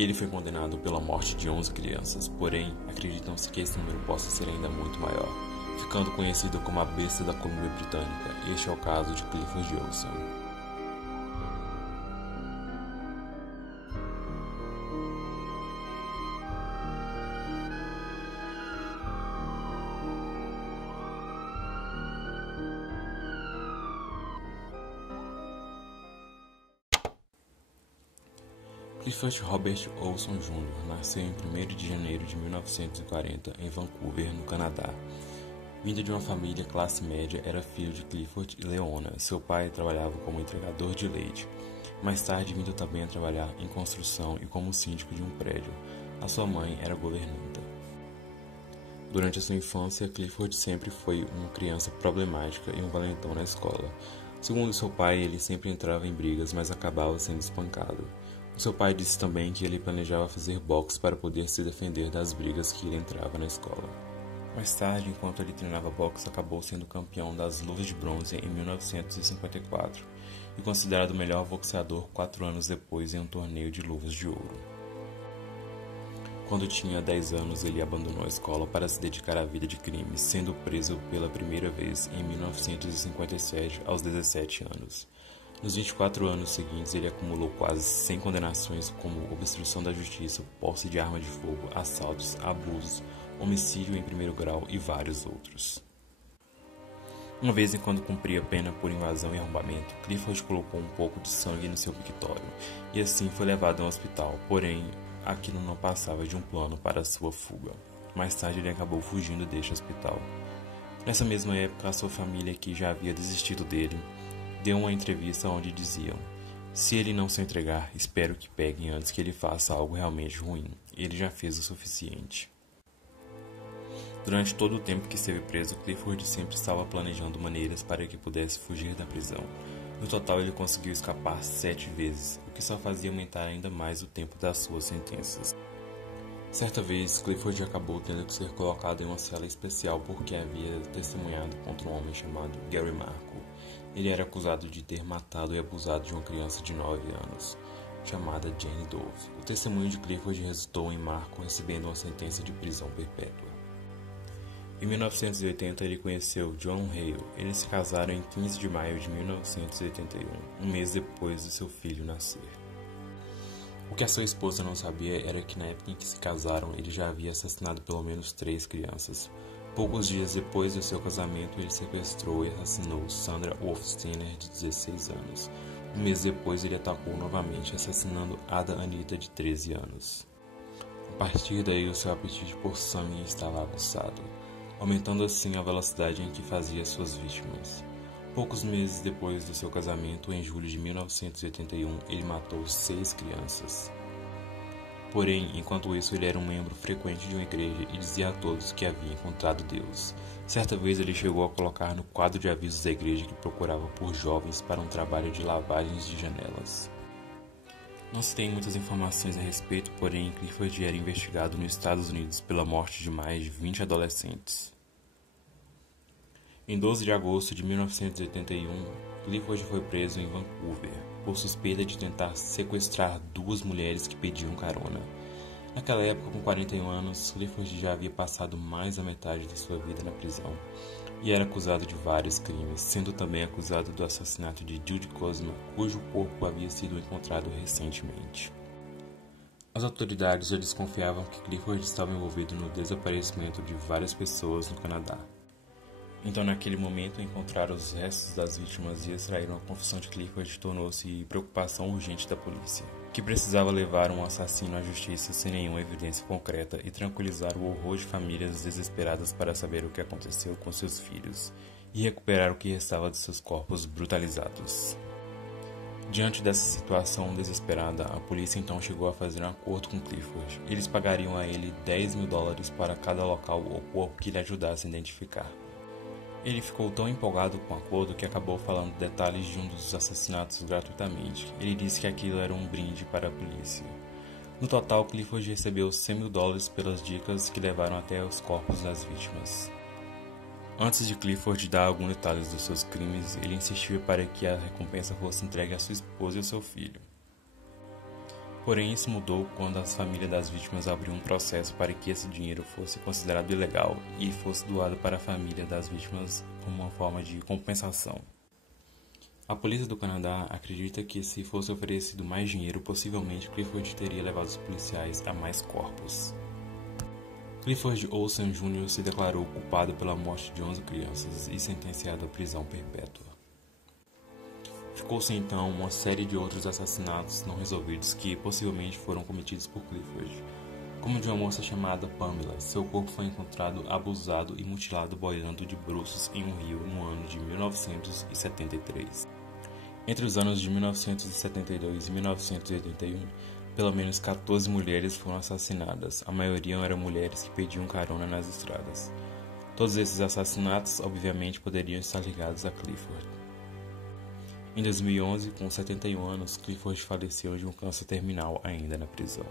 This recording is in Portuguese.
Ele foi condenado pela morte de 11 crianças, porém, acreditam-se que esse número possa ser ainda muito maior, ficando conhecido como a besta da comédia britânica. Este é o caso de Clifford Olson. Clifford Robert Olson Jr. nasceu em 1º de janeiro de 1940 em Vancouver, no Canadá. Vindo de uma família classe média, era filho de Clifford e Leona. Seu pai trabalhava como entregador de leite. Mais tarde, vindo também a trabalhar em construção e como síndico de um prédio. A sua mãe era governanta. Durante a sua infância, Clifford sempre foi uma criança problemática e um valentão na escola. Segundo seu pai, ele sempre entrava em brigas, mas acabava sendo espancado. Seu pai disse também que ele planejava fazer boxe para poder se defender das brigas que ele entrava na escola. Mais tarde, enquanto ele treinava boxe, acabou sendo campeão das luvas de bronze em 1954 e considerado o melhor boxeador 4 anos depois em um torneio de luvas de ouro. Quando tinha 10 anos, ele abandonou a escola para se dedicar à vida de crime, sendo preso pela primeira vez em 1957 aos 17 anos. Nos 24 anos seguintes, ele acumulou quase 100 condenações como obstrução da justiça, posse de arma de fogo, assaltos, abusos, homicídio em primeiro grau e vários outros. Uma vez enquanto cumpria pena por invasão e arrombamento, Clifford colocou um pouco de sangue no seu mictório e assim foi levado ao hospital, porém aquilo não passava de um plano para sua fuga. Mais tarde ele acabou fugindo deste hospital. Nessa mesma época, a sua família, que já havia desistido dele, deu uma entrevista onde diziam: se ele não se entregar, espero que peguem antes que ele faça algo realmente ruim. Ele já fez o suficiente. Durante todo o tempo que esteve preso, Clifford sempre estava planejando maneiras para que pudesse fugir da prisão. No total, ele conseguiu escapar 7 vezes, o que só fazia aumentar ainda mais o tempo das suas sentenças. Certa vez, Clifford acabou tendo que ser colocado em uma cela especial porque havia testemunhado contra um homem chamado Gary Marco. Ele era acusado de ter matado e abusado de uma criança de 9 anos, chamada Jane Dove. O testemunho de Clifford resultou em Marco recebendo uma sentença de prisão perpétua. Em 1980, ele conheceu John Hale. Eles se casaram em 15 de maio de 1981, um mês depois de seu filho nascer. O que a sua esposa não sabia era que na época em que se casaram, ele já havia assassinado pelo menos 3 crianças. Poucos dias depois do seu casamento, ele sequestrou e assassinou Sandra Wolfsteiner, de 16 anos. Um mês depois, ele atacou novamente, assassinando Ada Anita, de 13 anos. A partir daí, o seu apetite por sangue estava aguçado, aumentando assim a velocidade em que fazia suas vítimas. Poucos meses depois do seu casamento, em julho de 1981, ele matou 6 crianças. Porém, enquanto isso, ele era um membro frequente de uma igreja e dizia a todos que havia encontrado Deus. Certa vez, ele chegou a colocar no quadro de avisos da igreja que procurava por jovens para um trabalho de lavagens de janelas. Não se tem muitas informações a respeito, porém, Clifford era investigado nos Estados Unidos pela morte de mais de 20 adolescentes. Em 12 de agosto de 1981, Clifford foi preso em Vancouver por suspeita de tentar sequestrar 2 mulheres que pediam carona. Naquela época, com 41 anos, Clifford já havia passado mais da metade de sua vida na prisão e era acusado de vários crimes, sendo também acusado do assassinato de Judy Kozma, cujo corpo havia sido encontrado recentemente. As autoridades já desconfiavam que Clifford estava envolvido no desaparecimento de várias pessoas no Canadá. Então, naquele momento, encontrar os restos das vítimas e extrair uma confissão de Clifford tornou-se preocupação urgente da polícia, que precisava levar um assassino à justiça sem nenhuma evidência concreta e tranquilizar o horror de famílias desesperadas para saber o que aconteceu com seus filhos e recuperar o que restava de seus corpos brutalizados. Diante dessa situação desesperada, a polícia então chegou a fazer um acordo com Clifford. Eles pagariam a ele $10.000 para cada local ou corpo que lhe ajudasse a identificar. Ele ficou tão empolgado com o acordo que acabou falando detalhes de um dos assassinatos gratuitamente. Ele disse que aquilo era um brinde para a polícia. No total, Clifford recebeu $100.000 pelas dicas que levaram até os corpos das vítimas. Antes de Clifford dar alguns detalhes dos seus crimes, ele insistiu para que a recompensa fosse entregue à sua esposa e ao seu filho. Porém, isso mudou quando as famílias das vítimas abriu um processo para que esse dinheiro fosse considerado ilegal e fosse doado para a família das vítimas como uma forma de compensação. A polícia do Canadá acredita que se fosse oferecido mais dinheiro, possivelmente Clifford teria levado os policiais a mais corpos. Clifford Olsen Jr. se declarou culpado pela morte de 11 crianças e sentenciado à prisão perpétua. Ficou-se então uma série de outros assassinatos não resolvidos que possivelmente foram cometidos por Clifford, como de uma moça chamada Pamela. Seu corpo foi encontrado abusado e mutilado boiando de bruços em um rio no ano de 1973. Entre os anos de 1972 e 1981, pelo menos 14 mulheres foram assassinadas. A maioria eram mulheres que pediam carona nas estradas. Todos esses assassinatos, obviamente, poderiam estar ligados a Clifford. Em 2011, com 71 anos, Clifford faleceu de um câncer terminal ainda na prisão.